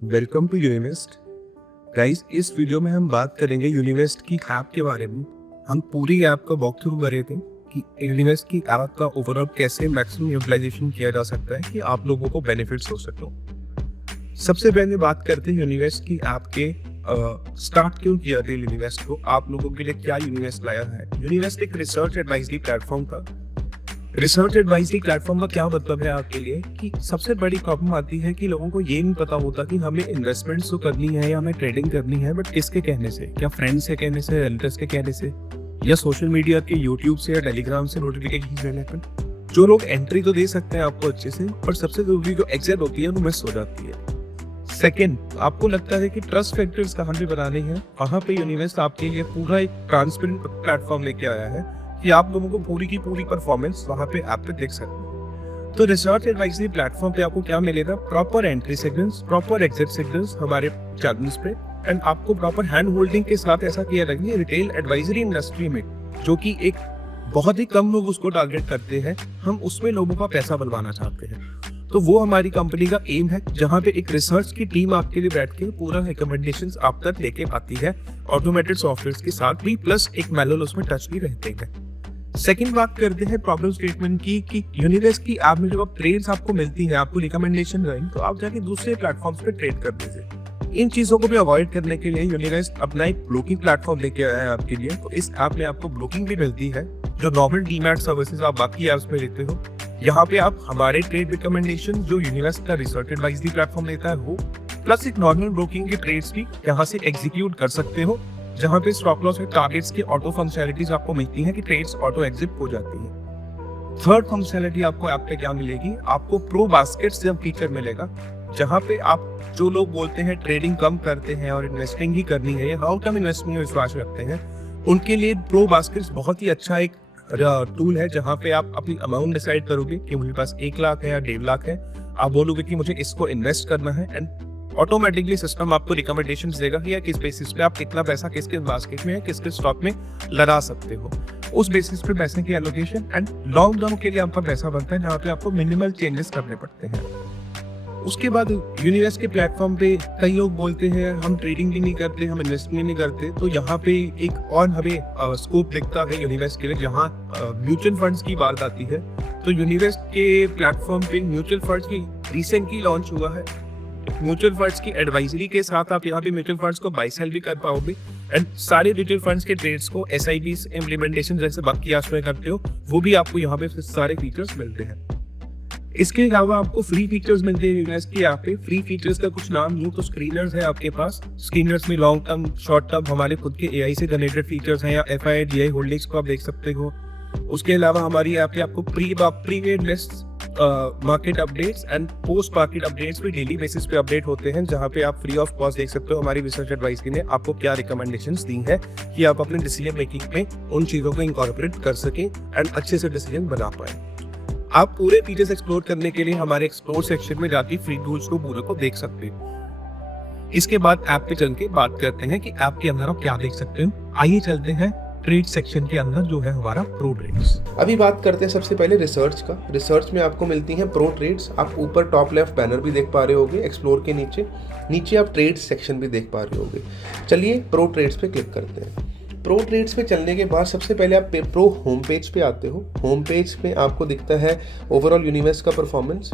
Welcome to Univest. Guys, इस video में हम बात करेंगे यूनिवेस्ट की ऐप के बारे में। हम पूरी ऐप का वॉक थ्रू कर रहे थे कि यूनिवेस्ट की ऐप का ओवरऑल कैसे मैक्सिमम यूटिलाइजेशन किया जा सकता है कि आप लोगों को बेनिफिट्स हो सके। सबसे पहले बात करते हैं यूनिवेस्ट की ऐप के स्टार्ट क्यों किया था यूनिवेस्ट को, आप लोगों के लिए क्या यूनिवेस्ट लाया है। यूनिवेस्ट एक रिसर्च एडवाइजरी प्लेटफॉर्म था। रिसर्च एडवाइजरी प्लेटफॉर्म का क्या मतलब है आपके लिए कि सबसे बड़ी प्रॉब्लम आती है कि लोगों को ये नहीं पता होता कि हमें इन्वेस्टमेंट्स तो करनी है या हमें ट्रेडिंग करनी है, बट किसके कहने से, क्या फ्रेंड्स के कहने से, रिलेटिव्स के कहने से, या सोशल मीडिया के यूट्यूब से या टेलीग्राम से नोटिफिकेशन लेने पर। जो लोग एंट्री तो दे सकते हैं आपको अच्छे से, पर सबसे जरूरी जो एग्जिट होती है वो मिस हो जाती है। सेकेंड, आपको लगता है कि ट्रस्ट फैक्टर्स कहाँ पे बनाने हैं, वहां पे यूनिवेस्ट आपके लिए पूरा एक ट्रांसपेरेंट प्लेटफॉर्म लेके आया है कि आप लोगों को पूरी की पूरी परफॉर्मेंस वहां पे ऐप पे देख सकते हैं। तो रिसर्च एडवाइजरी प्लेटफॉर्म पे आपको क्या मिलेगा, proper entry signals, proper exit signals हमारे चैनल्स पे, एंड आपको प्रॉपर हैंड होल्डिंग के साथ ऐसा किया रहेगा रिटेल एडवाइजरी इंडस्ट्री में, जो कि एक बहुत ही कम लोग उसको टारगेट करते हैं, हम उसमें लोगों का पैसा बनवाना चाहते हैं। तो वो हमारी कंपनी का एम है, जहां पे एक रिसर्च की टीम आपके लिए बैठ के पूरा रिकमेंडेशंस आप तक लेके आती है ऑटोमेटेड सॉफ्टवेयर के साथ भी, प्लस एक मैनुअल उसमें टच भी रहते हैं। सेकंड बात करते हैं प्रॉब्लम स्टेटमेंट की कि यूनिवेस्ट की ऐप में जब आप ट्रेड्स आपको मिलती है, आपको रिकमेंडेशन रहेंगे, तो आप जाके दूसरे प्लेटफॉर्म्स पे ट्रेड कर दीजिए। इन चीजों को भी अवॉइड करने के लिए यूनिवेस्ट अपना एक ब्रोकिंग प्लेटफॉर्म लेके आया है आपके लिए। तो इस ऐप में आपको ब्रोकिंग भी मिलती है, जो नॉर्मल डीमैट सर्विसेज आप बाकी ऐप्स में लेते हो। यहाँ पे आप हमारे ट्रेड रिकमेंडेशन जो यूनिवेस्ट का रिसर्च एडवाइजरी प्लेटफॉर्म लेता है वो, प्लस एक नॉर्मल ब्रोकिंग के ट्रेड्स भी यहाँ से एग्जीक्यूट कर सकते हो, जहां पे स्टॉप लॉस और टारगेट्स की ऑटो फंक्शनैलिटीज आपको मिलती हैं कि ट्रेड्स ऑटो एग्जिट हो जाती है। थर्ड फंक्शनैलिटी आपको ऐप पे क्या मिलेगी, आपको प्रो बास्केट्स जब फीचर मिलेगा, जहां पे आप जो लोग बोलते हैं ट्रेडिंग कम करते हैं और इन्वेस्टिंग ही करनी है या लॉन्ग टर्म इन्वेस्टमेंट में विश्वास रखते हैं, उनके लिए प्रो बास्केट्स बहुत ही अच्छा एक टूल है, जहां पे आप अपनी अमाउंट डिसाइड करोगे कि मुझे पास 1 लाख है या 1.5 लाख है। आप बोलोगे कि मुझे इसको इन्वेस्ट करना है, एंड ऑटोमेटिकली सिस्टम आपको रिकमेंडेशंस देगा कि किस बेसिस पे आप कितना पैसा किसके बास्केट में है, किसके स्टॉक में लगा सकते हो। उस बेसिस पे पैसे की एलोकेशन एंड लॉन्ग टर्म के लिए आपका पैसा बनता है, जहाँ पे आपको मिनिमल चेंजेस करने पड़ते हैं। उसके बाद यूनिवेस्ट के प्लेटफॉर्म पे कई लोग बोलते हैं हम ट्रेडिंग भी नहीं करते, हम इन्वेस्टमेंट नहीं करते, तो यहाँ पे एक और हमें स्कोप दिखता है यूनिवेस्ट के लिए, जहाँ म्यूचुअल फंड्स की बात आती है। तो यूनिवेस्ट के प्लेटफॉर्म पे म्यूचुअल फंड्स की रिसेंटली लॉन्च हुआ है। म्यूचुअल फंड्स की एडवाइजरी के साथ आप यहाँ पे म्यूचुअल फंड्स को बाय सेल भी कर पाओगे, एंड सारे म्यूचुअल फंड्स के ट्रेड्स को SIPs इम्प्लीमेंटेशन जैसे बाकी ऐप्स में करते हो, वो भी आपको यहाँ पे सारे फीचर्स मिलते हैं। इसके अलावा आपको फ्री फीचर्स मिलते हैं यूनिवेस्ट की ऐप पे। फ्री फीचर्स का कुछ नाम यूं तो स्क्रीनर्स है आपके पास। स्क्रीनर्स में लॉन्ग टर्म, शॉर्ट टर्म हमारे खुद के AI से जनरेटेड फीचर्स हैं, या FI DI होल्डिंग्स को आप देख सकते हो। उसके अलावा हमारी ऐप पे आपको prepaid list, market updates and post market updates भी डेली बेसिस पे अपडेट होते हैं, जहां पे आप फ्री ऑफ कॉस्ट देख सकते हो हमारी रिसर्च एडवाइजरी ने आपको क्या रिकमेंडेशंस दी है कि आप अपने डिसीजन मेकिंग में उन चीजों को इंकॉर्पोरेट कर सकें एंड अच्छे से डिसीजन बना पाए। आप पूरे फीचर्स एक्सप्लोर करने के लिए हमारे एक्सप्लोर सेक्शन में जाके फ्री टूल्स को पूरे को देख सकते हो। इसके बाद ऐप पे चल के बात करते हैं कि ऐप के अंदर आप क्या देख सकते हो। आइए चलते हैं ट्रेड सेक्शन के अंदर, जो है हमारा प्रो ट्रेड्स। अभी बात करते हैं सबसे पहले रिसर्च का। रिसर्च में आपको मिलती हैं प्रो ट्रेड्स। आप ऊपर टॉप लेफ्ट बैनर भी देख पा रहे होगे, एक्सप्लोर के नीचे नीचे आप ट्रेड्स सेक्शन भी देख पा रहे होगे। चलिए प्रो ट्रेड्स पे क्लिक करते हैं। प्रो ट्रेड्स पे चलने के बाद सबसे पहले आप प्रो होम पेज पे आते हो। होम पेज पे आपको दिखता है ओवरऑल यूनिवेस्ट का परफॉर्मेंस।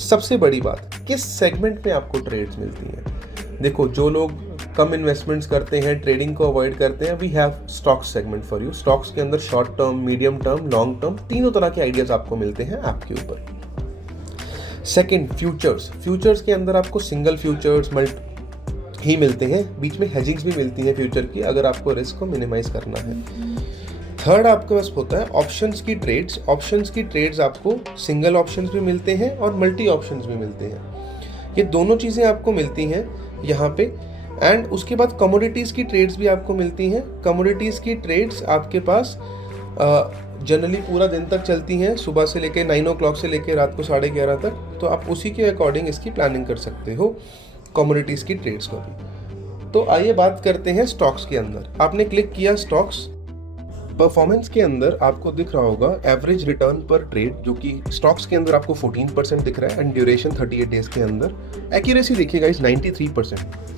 सबसे बड़ी बात, किस सेगमेंट में आपको ट्रेड्स मिलती हैं। देखो, जो लोग कम इन्वेस्टमेंट्स करते हैं, ट्रेडिंग को अवॉइड करते हैं, we have stocks segment for you. Stocks के अंदर short term, medium term, long term, तीनों तरह के आइडियाज आपको मिलते हैं ऐप के ऊपर। Second, futures. फ्यूचर्स के अंदर आपको सिंगल फ्यूचर्स ही मिलते हैं, बीच में हेजिंग्स भी मिलती हैं फ्यूचर की, अगर आपको रिस्क को मिनिमाइज करना है। थर्ड आपके पास होता है ऑप्शंस की ट्रेड्स। ऑप्शंस की ट्रेड्स आपको सिंगल ऑप्शंस भी मिलते हैं और मल्टी ऑप्शंस भी मिलते हैं। ये दोनों चीज़ें आपको मिलती हैं यहाँ पे। एंड उसके बाद कमोडिटीज़ की ट्रेड्स भी आपको मिलती हैं। कमोडिटीज़ की ट्रेड्स आपके पास जनरली पूरा दिन तक चलती हैं, सुबह से लेकर 9 o'clock से लेकर रात को 11:30 तक। तो आप उसी के अकॉर्डिंग इसकी प्लानिंग कर सकते हो, कमोडिटीज़ की ट्रेड्स को भी। तो आइए बात करते हैं स्टॉक्स के अंदर। आपने क्लिक किया स्टॉक्स, परफॉर्मेंस के अंदर आपको दिख रहा होगा एवरेज रिटर्न पर ट्रेड, जो कि स्टॉक्स के अंदर आपको 14% दिख रहा है एंड ड्यूरेशन 38 डेज के अंदर। एक्यूरेसी देखिएगा इस 93%।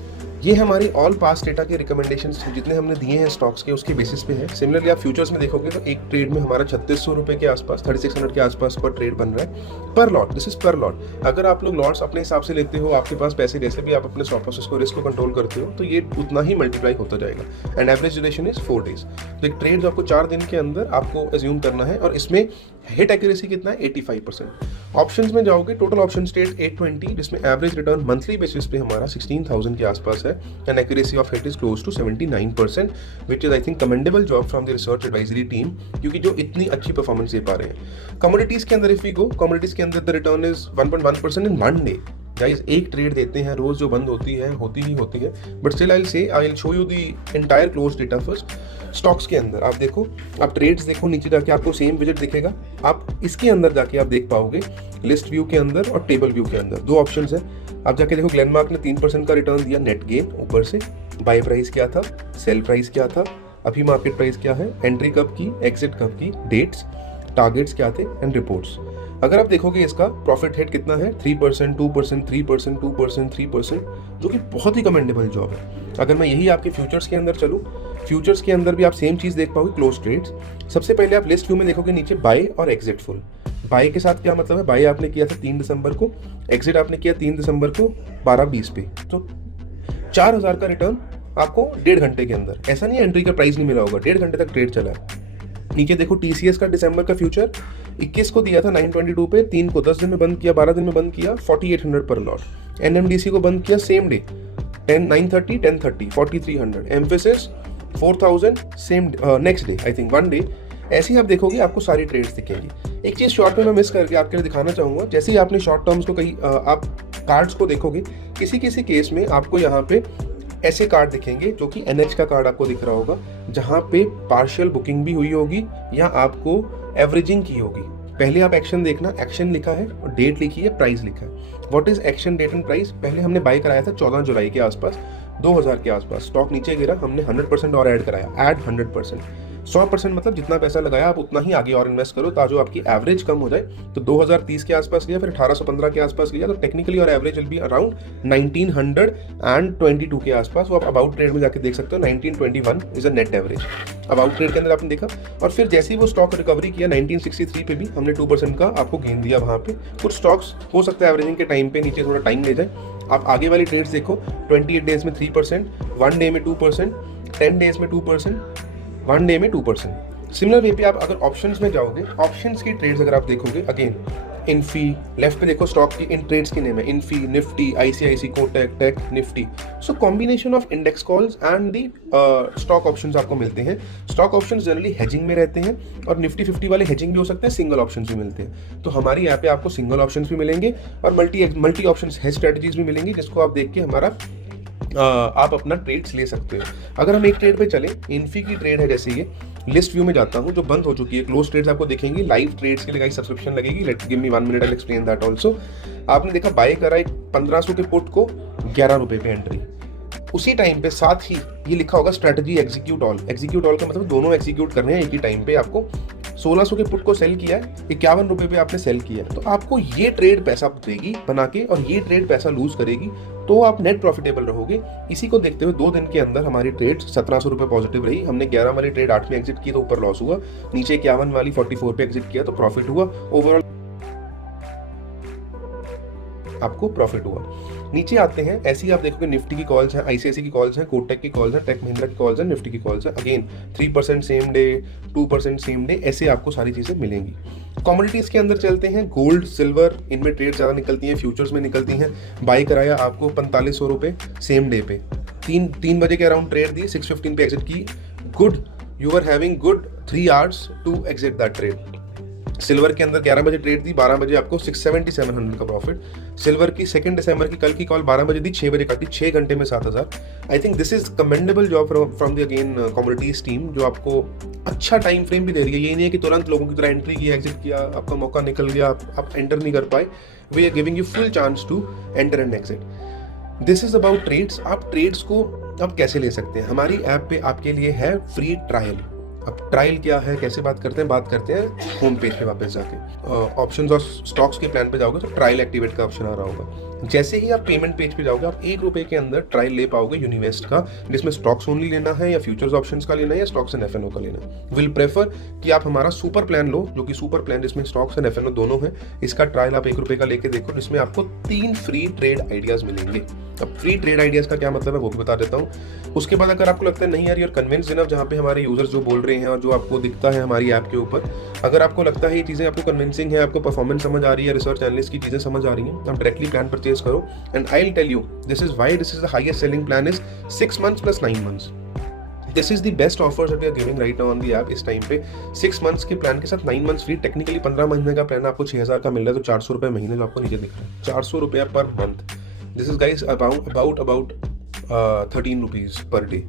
ये हमारी ऑल पास डेटा के रिकमेंडेशंस जितने हमने दिए हैं स्टॉक्स के, उसके बेसिस पे है। सिमिलरली आप फ्यूचर्स में देखोगे तो एक ट्रेड में हमारा 3600 रुपये के आसपास, 3600 के आसपास पर ट्रेड बन रहा है पर लॉट। दिस इज पर लॉट। अगर आप लोग लॉट्स अपने हिसाब से लेते हो, आपके पास पैसे जैसे भी आप अपने स्टॉप लॉसेस को, रिस्क को कंट्रोल करते हो, तो ये उतना ही मल्टीप्लाई होता जाएगा and average duration is 4 days. तो एक ट्रेड जो आपको 4 दिन के अंदर आपको एज्यूम करना है और इसमें हिट एक्यूरेसी कितना है 85%। ऑप्शंस में जाओगे, टोटल ऑप्शन स्टेट 820, जिसमें एवरेज रिटर्न मंथली बेसिस पे हमारा 16,000 के आसपास है and accuracy of hit is close to 79%, which is I think commendable job from the research advisory team, क्योंकि जो इतनी अच्छी परफॉर्मेंस दे पा रहे हैं। कमोडिटीज के अंदर इफ वी गो, कमोडिटीज के अंदर the return is 1.1% in 1 day. Guys एक ट्रेड देते हैं रोज, जो बंद होती है but still I will show you the entire close data first. Stocks के अंदर आप देखो, आप ट्रेड्स देखो, नीचे जाके आपको सेम विजिट दिखेगा। आप इसके अंदर जाके आप देख पाओगे लिस्ट व्यू के अंदर और टेबल व्यू के अंदर 2 ऑप्शंस है। आप जाके देखो ग्लेनमार्क ने 3% का रिटर्न दिया नेट गेन ऊपर से। बाय प्राइस क्या था, सेल प्राइस क्या था, अभी मार्केट प्राइस क्या है, एंट्री कब की, एग्जिट कब की, डेट्स, टारगेट्स क्या थे एंड रिपोर्ट्स। अगर आप देखोगे इसका प्रॉफिट हिट कितना है 3%, 2%, 3%, 2%, 3%, जो कि बहुत ही कमेंडेबल जॉब है। अगर मैं यही आपके फ्यूचर्स के अंदर चलूँ, फ्यूचर्स के अंदर भी आप सेम चीज़ देख पाओगे, क्लोज ट्रेड्स। सबसे पहले आप लिस्ट व्यू में देखोगे नीचे बाय और एग्जिट फुल। बाय के साथ क्या मतलब है, बाय आपने किया था 3 दिसंबर को, एग्जिट आपने किया 3 दिसंबर को 12:20 पे, तो 4000 का रिटर्न आपको 1.5 घंटे के अंदर। ऐसा नहीं है एंट्री का प्राइस नहीं मिला होगा, 1.5 घंटे तक ट्रेड चला है। नीचे देखो टीसीएस का दिसंबर का फ्यूचर 21 को दिया था 922 पे, 3 को 10 दिन में बंद किया, 12 दिन में बंद किया, 4800 पर लॉट। एनएमडीसी को बंद किया same day 9:30, 10:30, 4300। Emphasis 4000 same next day, I think 1 day. ऐसे ही आप देखोगे आपको सारी ट्रेड्स दिखेंगी। एक चीज़ शॉर्ट में मैं मिस करके आपके लिए दिखाना चाहूँगा, जैसे ही आपने शॉर्ट टर्म्स को कहीं आप कार्ड्स को देखोगे, किसी किसी केस में आपको यहाँ पे ऐसे कार्ड दिखेंगे जो कि एनएच का कार्ड आपको दिख रहा होगा, जहाँ पे पार्शियल बुकिंग भी हुई होगी या आपको एवरेजिंग की होगी। पहले आप एक्शन देखना, एक्शन लिखा है और डेट लिखी है, प्राइस लिखा है। What is action, date and price? पहले हमने बाय कराया था 14 जुलाई के आसपास, 2000 के आसपास। स्टॉक नीचे गिरा, हमने 100% और ऐड कराया, ऐड 100%। 100% मतलब जितना पैसा लगाया आप उतना ही आगे और इन्वेस्ट करो, ताकि आपकी एवरेज कम हो जाए। तो 2030 के आसपास गया, फिर 1815 के आसपास गया, तो टेक्निकली और एवरेज विल बी अराउंड 1922 के आसपास। वो आप अबाउट ट्रेड में जाके देख सकते हो, 1921 is a net average. About trade के अंदर आपने देखा, और फिर जैसे ही वो स्टॉक रिकवरी किया 1963 पे भी हमने 2% का आपको गेन दिया वहाँ पे। कुछ स्टॉक्स हो सकता है एवरेजिंग के टाइम पे नीचे थोड़ा टाइम ले जाए। आप आगे वाली ट्रेड्स देखो, 28 डेज में 3%, 1 डे में 2%, 10 डेज में 2%, 1 डे में 2%। सिमिलर वे पे आप अगर ऑप्शंस में जाओगे, ऑप्शंस की ट्रेड्स अगर आप देखोगे, अगेन इन्फी, लेफ्ट पे देखो स्टॉक की इन ट्रेड्स के नेम है, Infy, Nifty, ICIC, Kotak, tech, Nifty. So combination of index calls and the stock options आपको मिलते हैं। स्टॉक ऑप्शंस जनरली हेजिंग में रहते हैं और निफ्टी 50 वाले हेजिंग भी हो सकते हैं, सिंगल ऑप्शंस भी मिलते हैं। तो हमारे यहाँ पे आपको सिंगल ऑप्शंस भी मिलेंगे और मल्टी ऑप्शंस हेज स्ट्रेटजीज भी मिलेंगी, जिसको आप देख के हमारा आप अपना ट्रेड्स ले सकते हो। अगर हम एक ट्रेड पे चले, इन्फी की ट्रेड है, जैसे ये लिस्ट व्यू में जाता हूँ जो बंद हो चुकी है, क्लोज ट्रेड्स आपको दिखेंगी। लाइव ट्रेड्स के लिए गाइस सब्सक्रिप्शन लगेगी, let's give me 1 minute, I will explain that also. आपने देखा बाय करा एक 1500 के पुट को 11 रुपए पे एंट्री, उसी टाइम पे साथ ही ये लिखा होगा strategy execute all. Execute all का मतलब दोनों एग्जीक्यूट करने हैं एक ही टाइम पे। आपको 1600 के पुट को सेल किया है, 51 रुपए पे आपने सेल किया है, तो आपको ये ट्रेड पैसा देगी बना के और ये ट्रेड पैसा लूज करेगी, तो आप नेट प्रॉफिटेबल रहोगे। इसी को देखते हुए 2 दिन के अंदर हमारी ट्रेड 1700 रुपए पॉजिटिव रही। हमने 11 वाली ट्रेड 8 में एग्जिट की तो ऊपर लॉस हुआ, नीचे 51 वाली 44 पे एग्जिट किया तो प्रॉफिट हुआ। ओवरऑल आपको प्रॉफिट हुआ। नीचे आते हैं, ऐसे ही आप देखोगे निफ्टी की कॉल्स हैं, आईसीआईसी की कॉल्स हैं, कोटक की कॉल्स हैं, टेक महिंद्रा की कॉल्स हैं, निफ्टी की कॉल्स हैं। Again 3% same day, 2% same day, ऐसे आपको सारी चीजें मिलेंगी। कमोडिटीज के अंदर चलते हैं, गोल्ड, सिल्वर, इनमें ट्रेड ज़्यादा निकलती हैं, फ्यूचर्स में निकलती हैं। बाय कराया आपको 4500 रुपये सेम डे पे, 3 बजे के अराउंड ट्रेड दी, 6:15 पे एग्जिट की। Good, you are having good 3 hours to exit that trade. Silver के अंदर 11 बजे ट्रेड दी, 12 बजे आपको 67700 का प्रॉफिट। सिल्वर की 2 दिसंबर की कल की कॉल 12 बजे दी, 6 बजे काटी, 6 घंटे में 7000। आई think this is commendable job from the again commodities team, जो आपको अच्छा टाइम फ्रेम भी दे रही है। ये नहीं है कि तुरंत लोगों की तरह एंट्री किया, एग्जिट किया, आपका मौका निकल गया, आप एंटर नहीं कर पाए। We are giving you full chance to enter and exit. This is about trades. आप ट्रेड्स को अब कैसे ले सकते हैं? हमारी ऐप पे आपके लिए है फ्री ट्रायल। अब ट्रायल क्या है, कैसे बात करते हैं होम पेज पे वापस जाके ऑप्शंस और स्टॉक्स के प्लान पे जाओगे तो ट्रायल एक्टिवेट का ऑप्शन आ रहा होगा। जैसे ही आप पेमेंट पेज पे जाओगे आप ₹1 के अंदर ट्रायल ले पाओगे यूनिवेस्ट का, जिसमें स्टॉक्स ओनली लेना है या फ्यूचर्स ऑप्शंस का लेना है या स्टॉक्स एंड एफएनओ का लेना है। विल प्रेफर कि आप हमारा सुपर प्लान लो, जो कि सुपर प्लान जिसमें स्टॉक्स एंड एफएनओ दोनों हैं। इसका ट्रायल आप ₹1 का लेके देखो, जिसमें आपको 3 फ्री ट्रेड आइडियाज मिलेंगे। अब फ्री ट्रेड आइडियाज का क्या मतलब है वो भी बता देता हूँ। उसके बाद अगर आपको लगता है नहीं यार यूर कन्विंस इनफ, जहाँ पे हमारे यूजर्स जो बोल रहे हैं और जो आपको दिखता है हमारी ऐप के ऊपर, अगर आपको लगता है ये चीज़ें आपको कन्विंसिंग है, आपको परफॉर्मेंस समझ आ रही है, रिसर्च एनालिस्ट की चीज़ें समझ आ रही हैं, तो आप डायरेक्टली प्लान परचेज करो। And I will tell you this is why this is the highest selling plan is 6 months plus 9 months। This is the best offers that we are giving right now on the app. इस time पे 6 months के plan के साथ 9 months free, technically 15 महीने का plan आपको 6000 का मिल रहा है, तो ₹400 महीने जो आपको नीचे दिख रहा है, ₹400 per month. This is guys about 13 rupees per day.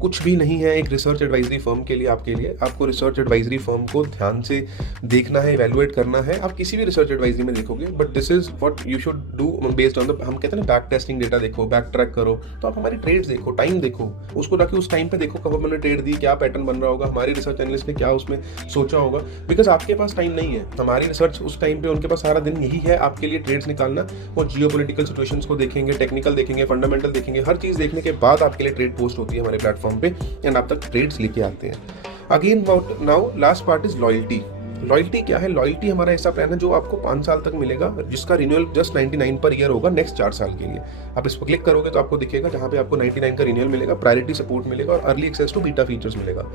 कुछ भी नहीं है एक रिसर्च एडवाइजरी फर्म के लिए। आपके लिए आपको रिसर्च एडवाइजरी फर्म को ध्यान से देखना है, इवैल्यूएट करना है। आप किसी भी रिसर्च एडवाइजरी में देखोगे, but this is what you should do based on the, हम कहते हैं ना बैक टेस्टिंग, डेटा देखो, बैक ट्रैक करो। तो आप हमारी ट्रेड्स देखो, टाइम देखो, उसको ताकि उस टाइम पे देखो कब हमने ट्रेड दी, क्या पैटर्न बन रहा होगा, हमारी रिसर्च एनालिस्ट ने क्या उसमें सोचा होगा। बिकॉज आपके पास टाइम नहीं है, हमारी रिसर्च उस टाइम पे उनके पास सारा दिन यही है आपके लिए ट्रेड्स निकालना। वो जियोपॉलिटिकल सिचुएशंस को देखेंगे, टेक्निकल देखेंगे, फंडामेंटल देखेंगे, हर चीज़ देखने के बाद आपके लिए ट्रेड पोस्ट होती है हमारे प्लेटफॉर्म पे एंड आप तक ट्रेड्स लेके आते हैं। Again now last part is loyalty. Loyalty क्या है? लॉयल्टी हमारा ऐसा प्लान है जो आपको 5 साल तक मिलेगा, जिसका रिन्यूअल जस्ट 99 पर ईयर होगा नेक्स्ट 4 साल के लिए। आप इस पर क्लिक करोगे तो आपको दिखेगा जहाँ पे आपको 99 का रिन्यूअल मिलेगा, प्रायोरिटी सपोर्ट मिलेगा और early access to beta features मिलेगा।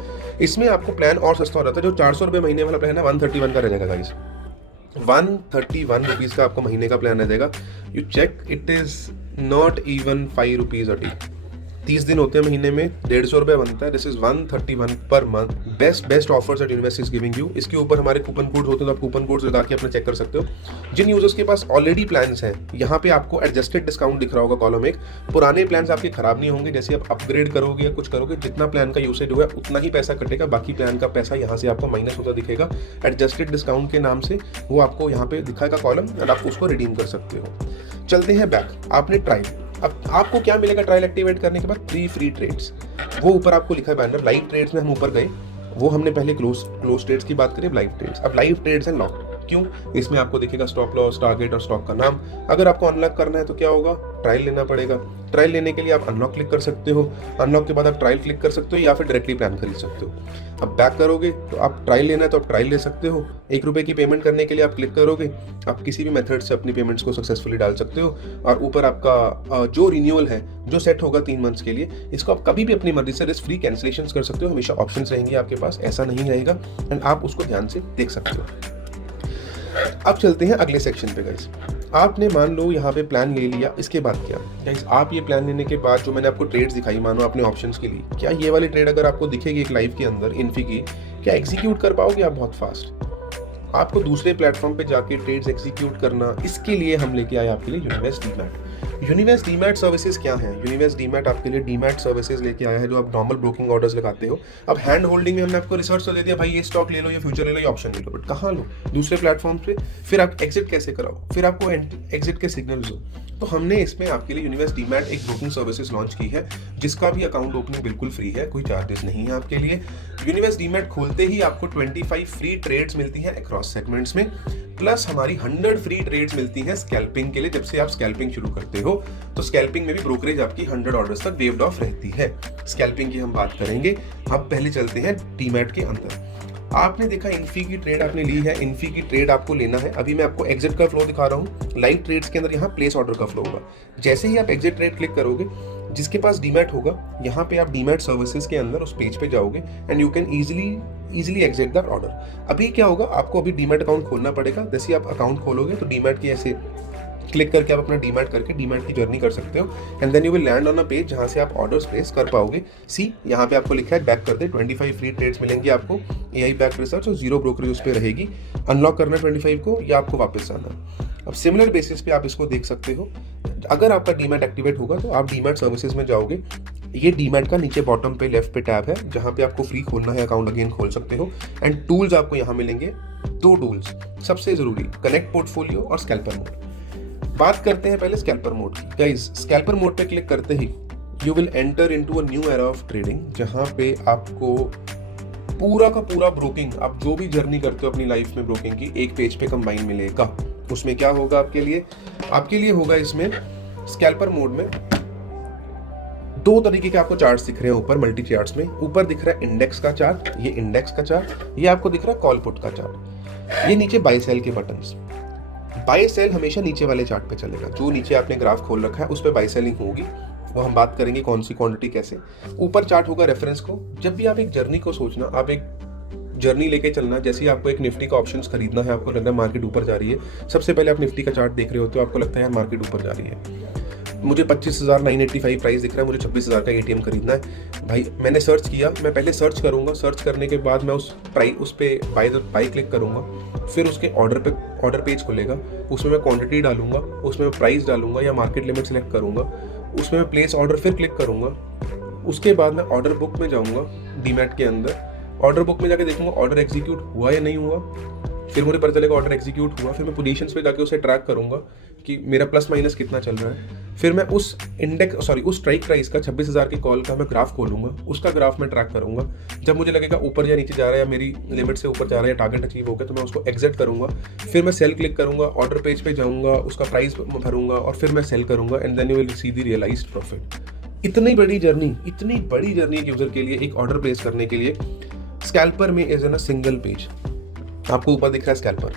इसमें आपको प्लान और सस्ता हो जाता है। जो ₹400 महीने वाला प्लान है 131 का रह जाएगा गाइस, 131 रुपीज़ का आपको महीने का प्लान आ जाएगा। You check, it is not even ₹5 a day. 30 दिन होते हैं महीने में, ₹150 बनता है। This is 131 per month. Best offers at universe is giving you. इसके ऊपर हमारे कूपन कोड्स होते हैं, तो आप कूपन कोड्स लगा के अपना चेक कर सकते हो। जिन यूजर्स के पास ऑलरेडी प्लान्स हैं, यहाँ पे आपको एडजस्टेड डिस्काउंट दिख रहा होगा कॉलम एक। पुराने प्लान्स आपके खराब नहीं होंगे, जैसे आप अपग्रेड करोगे या कुछ करोगे, जितना प्लान का यूसेज हुआ उतना ही पैसा कटेगा, बाकी प्लान का पैसा यहाँ से आपको माइनस होता दिखेगा। एडजस्टेड डिस्काउंट के नाम से वो आपको यहाँ पे दिखाएगा कॉलम और आप उसको रिडीम कर सकते हो। चलते हैं बैक, आपने ट्राई, अब आपको क्या मिलेगा ट्रायल एक्टिवेट करने के बाद? 3 फ्री ट्रेड्स। वो ऊपर आपको लिखा है बैनर, लाइव ट्रेड्स में हम ऊपर गए, वो हमने पहले क्लोज ट्रेड्स की बात करें, लाइव ट्रेड्स। अब लाइव ट्रेड्स एंड लॉक्ड क्यों? इसमें आपको दिखेगा स्टॉप लॉस, टारगेट और स्टॉक का नाम। अगर आपको अनलॉक करना है तो क्या होगा? ट्रायल लेना पड़ेगा। ट्रायल लेने के लिए आप अनलॉक क्लिक कर सकते हो, अनलॉक के बाद आप ट्रायल क्लिक कर सकते हो या फिर डायरेक्टली प्लान खरीद सकते हो। अब बैक करोगे तो आप ट्रायल लेना है तो आप ट्रायल ले सकते हो। ₹1 की पेमेंट करने के लिए आप क्लिक करोगे, आप किसी भी मेथड से अपनी पेमेंट्स को सक्सेसफुली डाल सकते हो। और ऊपर आपका जो रिन्यूअल है जो सेट होगा 3 मंथ्स के लिए, इसको आप कभी भी अपनी मर्जी से रिस्क फ्री कैंसिलेशन कर सकते हो। हमेशा ऑप्शंस रहेंगे आपके पास, ऐसा नहीं रहेगा एंड आप उसको ध्यान से देख सकते हो। अब चलते हैं अगले सेक्शन पे गाइस। आपने मान लो यहाँ पे प्लान ले लिया, इसके बाद क्या गाइस? आप ये प्लान लेने के बाद जो मैंने आपको ट्रेड्स दिखाई, मानो अपने ऑप्शंस के लिए, क्या ये वाली ट्रेड अगर आपको दिखेगी एक लाइव के अंदर इन्फी की, क्या एग्जीक्यूट कर पाओगे आप बहुत फास्ट? आपको दूसरे प्लेटफॉर्म पे जाके ट्रेड्स एग्जीक्यूट करना, इसके लिए हम लेके आए आपके लिए यूनिवेस्ट डीमैट। यूनिवेस्ट डीमैट सर्विसेज क्या है? यूनिवेस्ट डीमैट आपके लिए डीमैट सर्विसेज लेके आया है जो आप नॉर्मल ब्रोकिंग ऑर्डर्स लगाते हो। अब हैंड होल्डिंग में हमने आपको रिसर्च तो दे दिया, भाई ये स्टॉक ले लो, ये फ्यूचर ले लो, ये ऑप्शन ले लो, बट कहाँ लो? दूसरे प्लेटफॉर्म पे। फिर आप एग्जिट कैसे कराओ? फिर आपको एग्जिट के सिग्नल्स हो। तो हमने इसमें आपके लिए यूनिवेस्ट डीमैट एक ब्रोकिंग सर्विसेज लॉन्च की है, जिसका भी अकाउंट ओपनिंग बिल्कुल फ्री है, कोई चार्जेस नहीं है आपके लिए। यूनिवेस्ट डीमैट खोलते ही आपको 25 फ्री ट्रेड्स मिलती हैं अक्रॉस सेगमेंट्स में, प्लस हमारी 100 फ्री ट्रेड्स मिलती हैं स्कैल्पिंग के लिए। जब से आप स्कैल्पिंग शुरू करते हो तो स्कैल्पिंग में भी ब्रोकरेज आपकी 100 ऑर्डर्स तक वेव्ड ऑफ रहती है। स्कैल्पिंग की हम बात करेंगे। अब पहले चलते हैं डीमैट के अंदर। आपने देखा इन्फी की ट्रेड आपने ली है, इन्फी की ट्रेड आपको लेना है। अभी मैं आपको एग्जिट का फ्लो दिखा रहा हूँ। लाइव ट्रेड्स के अंदर यहाँ प्लेस ऑर्डर का फ्लो होगा। जैसे ही आप एग्जिट ट्रेड क्लिक करोगे, जिसके पास डीमैट होगा, यहाँ पे आप डीमैट सर्विसेज के अंदर उस पेज पे जाओगे and you can easily exit that order. अभी क्या होगा, आपको अभी डीमैट अकाउंट खोलना पड़ेगा। जैसे ही आप अकाउंट खोलोगे तो डीमैट की ऐसे क्लिक करके आप अपना डीमैट करके डीमैट की जर्नी कर सकते हो and then you will land on a page जहां से आप ऑर्डर्स प्लेस कर पाओगे। सी यहाँ पे आपको लिखा है बैक कर दे, 25 फ्री ट्रेड्स मिलेंगी आपको, AI बैक रिसर्च और 0 ब्रोकरेज उस पर रहेगी। अनलॉक करना 25 को या आपको वापस आना। अब सिमिलर बेसिस पे आप इसको देख सकते हो। अगर आपका डीमैट एक्टिवेट होगा तो आप डीमैट सर्विसेज में जाओगे। ये डीमैट का नीचे बॉटम पे लेफ्ट पे टैब है जहाँ पे आपको फ्री खोलना है अकाउंट, अगेन खोल सकते हो। एंड टूल्स आपको यहाँ मिलेंगे, 2 टूल्स सबसे जरूरी, कनेक्ट पोर्टफोलियो और स्कैल्पर मोड। बात करते हैं पहले स्कैल्पर मोड की। गाइस स्कैल्पर मोड पे क्लिक करते ही you will enter into a new era of trading, जहां पे आपको पूरा का पूरा ब्रोकिंग, आप जो भी जर्नी करते हो अपनी लाइफ में ब्रोकिंग की, एक पेज पे कंबाइन मिलेगा। उसमें क्या होगा आपके लिए होगा इसमें स्कैल्पर मोड में दो तरीके के आपको चार्ट्स दिख रहे हैं ऊपर मल्टी चार्ट्स में। ऊपर दिख रहा है इंडेक्स का चार्ट, ये इंडेक्स का चार्ट, ये आपको दिख रहा है कॉल पुट का चार्ट, ये नीचे बाय सेल के बटन्स। बाय सेल हमेशा नीचे वाले चार्ट पे चलेगा, जो नीचे आपने ग्राफ खोल रखा है उस पर बाय सेलिंग होगी, वो हम बात करेंगे कौन सी क्वांटिटी कैसे। ऊपर चार्ट होगा रेफरेंस को। जब भी आप एक जर्नी को सोचना, आप एक जर्नी लेके चलना, जैसे ही आपको एक निफ्टी का ऑप्शंस खरीदना है, आपको लग रहा है मार्केट ऊपर जा रही है, सबसे पहले आप निफ्टी का चार्ट देख रहे होते हो, आपको लगता है यार मार्केट ऊपर जा रही है, मुझे 25,985 प्राइस दिख रहा है, मुझे 26,000 का एटीएम खरीदना है। भाई मैंने सर्च किया, मैं पहले सर्च करूंगा, सर्च करने के बाद मैं उस पे बाय क्लिक करूंगा, फिर उसके ऑर्डर पेज खुलेगा, उसमें मैं क्वांटिटी डालूंगा, उसमें मैं प्राइस डालूंगा या मार्केट लिमिट सेलेक्ट करूंगा, उसमें मैं प्लेस ऑर्डर फिर क्लिक करूंगा, उसके बाद मैं ऑर्डर बुक में जाऊंगा डीमैट के अंदर, ऑर्डर बुक में जाके देखूंगा ऑर्डर एग्जीक्यूट हुआ या नहीं हुआ, फिर मुझे पता चलेगा ऑर्डर एग्जीक्यूट हुआ, फिर मैं पोजीशंस पे जाके उसे ट्रैक करूंगा कि मेरा प्लस माइनस कितना चल रहा है, फिर मैं उस स्ट्राइक प्राइस का 26,000 की कॉल का मैं ग्राफ खोलूंगा, उसका ग्राफ मैं ट्रैक करूंगा। जब मुझे लगेगा ऊपर या नीचे जा रहा है या मेरी लिमिट से ऊपर जा रहा है या टारगेट अचीव हो गया, तो मैं उसको एग्जिट करूंगा, फिर मैं सेल क्लिक करूंगा, ऑर्डर पेज पे जाऊंगा, उसका प्राइस भरूंगा और फिर मैं सेल करूंगा, and then you will see the realised profit. इतनी बड़ी जर्नी एक यूजर के लिए, एक ऑर्डर प्लेस करने के लिए स्कैल्पर में is an a single page. आपको ऊपर दिख रहा है स्कैल्पर,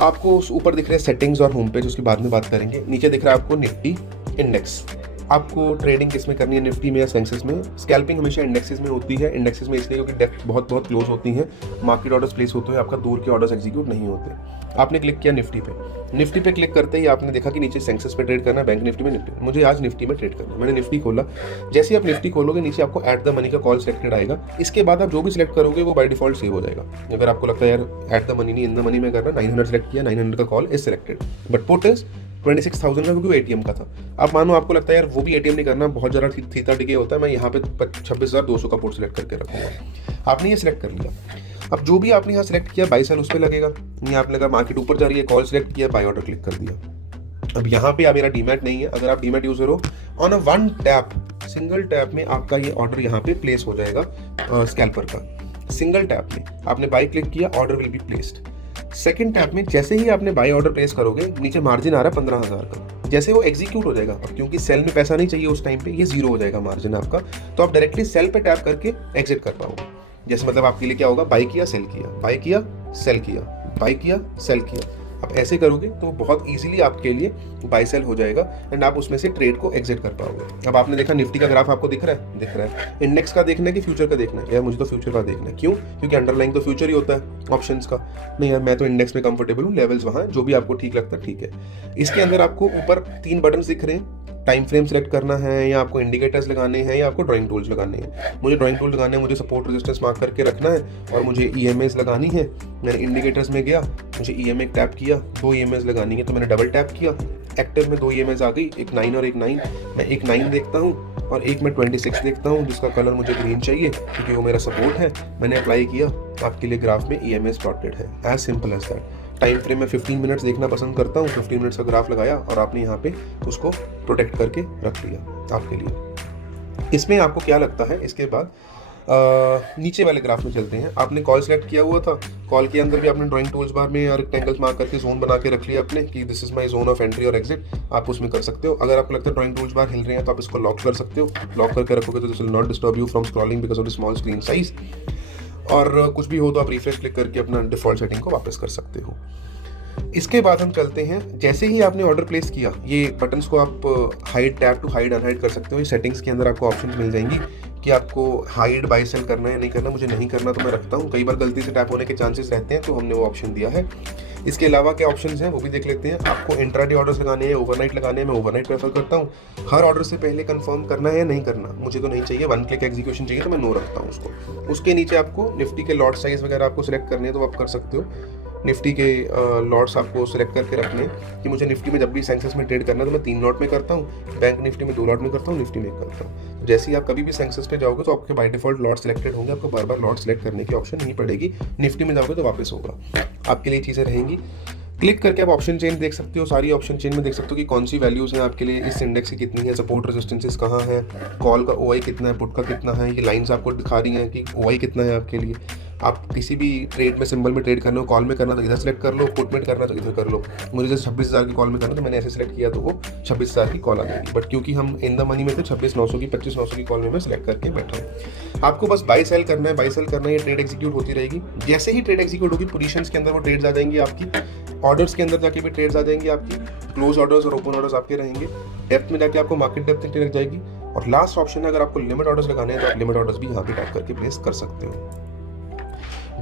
आपको ऊपर दिख रहे हैं सेटिंग्स और होम पेज, उसके बाद में बात करेंगे। नीचे दिख रहा है आपको निफ्टी इंडेक्स, आपको ट्रेडिंग किस में करनी है, निफ्टी में या सेंसेस में। स्कैल्पिंग हमेशा इंडेक्सेस में होती है, इंडेक्सेस में इसलिए क्योंकि डेप्थ बहुत क्लोज होती है, मार्केट ऑर्डर्स प्लेस होते हैं, आपका दूर के ऑर्डर्स एग्जीक्यूट नहीं होते। आपने क्लिक किया निफ्टी पे क्लिक करते ही आपने देखा कि नीचे सेंसेस पे ट्रेड करना है, बैंक निफ्टी में निफ्टी, मुझे आज निफ्टी में ट्रेड करना है, मैंने निफ्टी खोला। जैसे आप निफ्टी खोलोगे नीचे आपको एट द मनी का कॉल सिलेक्टेड आएगा, इसके बाद आप जो भी सिलेक्ट करोगे वो बाय डिफॉल्ट सेव हो जाएगा। अगर आपको लगता है यार एट द मनी नहीं इन द मनी में करना, 900 सेलेक्ट किया, 900 का call is selected, but put is 26,000 का, क्योंकि वो एटीएम का था। अब मानो आपको लगता है यार वो भी एटीएम नहीं करना, बहुत ज़्यादा थीता डिके होता है, मैं यहाँ पे 26,200 का पोर्ट सिलेक्ट करके रखूंगा। आपने ये सिलेक्ट कर लिया। अब जो भी आपने यहाँ सिलेक्ट किया बाय सेल उस पर लगेगा, नहीं आपने लगा मार्केट ऊपर जा रही है, कॉल सिलेक्ट किया, बाय ऑर्डर क्लिक कर दिया। अब यहाँ पे मेरा डीमैट नहीं है, अगर आप डीमैट यूजर हो, on a one tap, single tap में आपका ये ऑर्डर यहाँ पे प्लेस हो जाएगा स्कैल्पर का। सिंगल टैप में आपने बाय क्लिक किया, order will be placed. Second tap में जैसे ही आपने बाय ऑर्डर प्लेस करोगे, नीचे मार्जिन आ रहा है 15,000 का, जैसे वो एग्जीक्यूट हो जाएगा, अब क्योंकि सेल में पैसा नहीं चाहिए उस टाइम पे, ये जीरो हो जाएगा मार्जिन आपका, तो आप डायरेक्टली सेल पे टैप करके एग्जिट कर पाओगे। जैसे मतलब आपके लिए क्या होगा, बाय किया सेल किया, बाय किया सेल किया, बाय किया सेल किया। आप ऐसे करोगे तो बहुत इजीली आपके लिए बाय सेल हो जाएगा एंड आप उसमें से ट्रेड को एग्जिट कर पाओगे। अब आपने देखा निफ्टी का ग्राफ आपको दिख रहा है, इंडेक्स का देखना है कि फ्यूचर का देखना है? यार मुझे तो फ्यूचर का देखना है। क्यों? क्योंकि अंडरलाइंग तो फ्यूचर ही होता है ऑप्शंस का। नहीं यार मैं तो इंडेक्स में कंफर्टेबल हूँ, लेवल्स वहाँ जो भी आपको ठीक लगता है ठीक है। इसके अंदर आपको ऊपर 3 बटन दिख रहे हैं, टाइम फ्रेम सेलेक्ट करना है या आपको इंडिकेटर्स लगाने हैं या आपको ड्राइंग टूल्स लगाने हैं। मुझे ड्राइंग टूल लगाने हैं, मुझे सपोर्ट रेजिस्टेंस मार्क करके रखना है और मुझे EMAs लगानी है। मैंने इंडिकेटर्स में गया, मुझे EMA टैप किया, 2 EMAs लगानी है तो मैंने डबल टैप किया, एक्टिव में 2 EMAs आ गई, एक 9 और एक 9। मैं एक 9 देखता हूँ और एक मैं 26 देखता हूँ जिसका कलर मुझे ग्रीन चाहिए क्योंकि वो मेरा सपोर्ट है। मैंने अप्लाई किया, आपके लिए ग्राफ में EMAs प्लॉटेड है, as simple as that. Time frame में 15 मिनट्स देखना पसंद करता हूँ, 15 मिनट्स का ग्राफ लगाया और आपने यहाँ पे उसको प्रोटेक्ट करके रख लिया आपके लिए। इसमें आपको क्या लगता है, इसके बाद नीचे वाले ग्राफ में चलते हैं। आपने कॉल सेलेक्ट किया हुआ था, कॉल के अंदर भी आपने ड्राइंग टूल्स बार में रेक्टेंगल्स मार्क करके जोन बना के रख लिया अपने कि this is my zone of entry और एग्जिट, आप उसमें कर सकते हो। अगर आपको लगता है ड्राइंग टूल्स बार हिल रहे हैं तो आप इसको लॉक कर सकते हो, लॉक करके रखोगे तो this will not disturb you from scrolling because of the small screen size. और कुछ भी हो तो आप रिफ्रेश क्लिक करके अपना डिफॉल्ट सेटिंग को वापस कर सकते हो। इसके बाद हम चलते हैं, जैसे ही आपने ऑर्डर प्लेस किया, ये बटन्स को आप hide, tap to hide, unhide कर सकते हो। ये सेटिंग्स के अंदर आपको ऑप्शन मिल जाएंगी कि आपको हाइड बाय सेल करना है नहीं करना। मुझे नहीं करना तो मैं रखता हूँ, कई बार गलती से टैप होने के चांसेस रहते हैं तो हमने वो ऑप्शन दिया है। इसके अलावा क्या ऑप्शंस हैं वो भी देख लेते हैं। आपको इंट्राडे ऑर्डर्स लगाने हैं, ओवरनाइट लगाने हैं, मैं ओवरनाइट प्रेफर करता हूँ। हर ऑर्डर से पहले कंफर्म करना है या नहीं करना, मुझे तो नहीं चाहिए, 1 क्लिक एग्जीक्यूशन चाहिए तो मैं नो रखता हूँ उसको। उसके नीचे आपको निफ्टी के लॉट साइज वगैरह आपको सिलेक्ट करने हैं तो आप कर सकते हो। निफ्टी के लॉट्स आपको सिलेक्ट करके रखने कि मुझे निफ्टी में जब भी सेंसेस में ट्रेड करना है तो मैं 3 लॉट में करता हूँ, बैंक निफ्टी में 2 लॉट में करता हूँ, निफ्टी में करता हूँ। तो जैसे ही आप कभी भी सेंसेस पे जाओगे तो आपके बाय डिफॉल्ट लॉट सिलेक्टेड होंगे, आपको बार बार लॉट सिलेक्ट करने की ऑप्शन नहीं पड़ेगी। निफ्टी में जाओगे तो वापस होगा, आपके लिए चीज़ें रहेंगी। क्लिक करके आप ऑप्शन चेन देख सकते हो, सारी ऑप्शन चेन में देख सकते हो कि कौन सी वैल्यूज़ हैं आपके लिए, इस इंडेक्स की कितनी है, सपोर्ट रेजिस्टेंसेस कहाँ है, कॉल का ओआई कितना है, पुट का कितना है, ये लाइंस आपको दिखा रही हैं कि ओआई कितना है आपके लिए। आप किसी भी ट्रेड में सिंबल में ट्रेड करना हो, कॉल में करना तो इधर सेलेक्ट कर लो, पुट में करना तो इधर कर लो। मुझे जैसे 26,000 की कॉल में करना तो मैंने ऐसे सेलेक्ट किया तो वो 26,000 की कॉल आ जाएगी, बट क्योंकि हम इन द मनी में थे 26,900 की 25,900 की कॉल में मैं सेलेक्ट करके बैठा हूँ। आपको बस बाई सेल करना है, बाई सेल करना है, ये ट्रेड एग्जीक्यूट होती रहेगी। जैसे ही ट्रेड एग्जीक्यूट होगी पोजीशंस के अंदर वो ट्रेड्स आ जाएंगी आपकी, ऑर्डर्स के अंदर जाके भी ट्रेड्स आ जाएंगी आपकी, क्लोज ऑर्डर्स और ओपन ऑर्डर्स आपके रहेंगे, डेप्थ में जाके आपको मार्केट डेप्थ एंट्री लग जाएगी। और लास्ट ऑप्शन है अगर आपको लिमिट ऑर्डर्स लगाने हैं तो आप लिमिट ऑर्डर्स भी यहाँ पे टाइप करके प्लेस कर सकते हो।